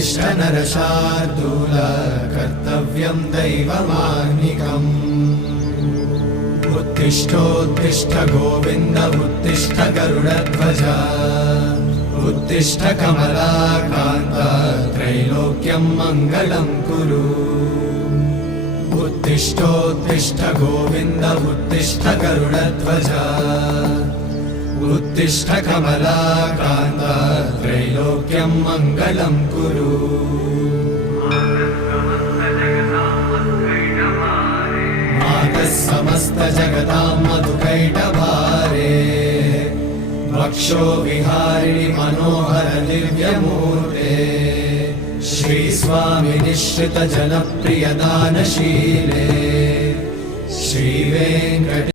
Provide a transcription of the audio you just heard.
उत्तिष्ठ नरशार्दूल कर्तव्यं दैवमाह्निकम् उत्तिष्ठोत्तिष्ठ गोविन्द उत्तिष्ठ गरुडध्वज उत्तिष्ठ कमलाकान्त त्रैलोक्यं मङ्गलं कुरु उत्तिष्ठोत्तिष्ठ गोविन्द उत्तिष्ठ गरुडध्वज उत्तिष्ठ कमलाकान्त त्रैलोक्यं मङ्गलं कुरु मातः समस्त जगतां मधुकैटभारे वक्षो विहारिणि मनोहर दिव्यमूर्ते श्रीस्वामि निश्रित जनप्रिय दानशीले श्रीवेङ्कटे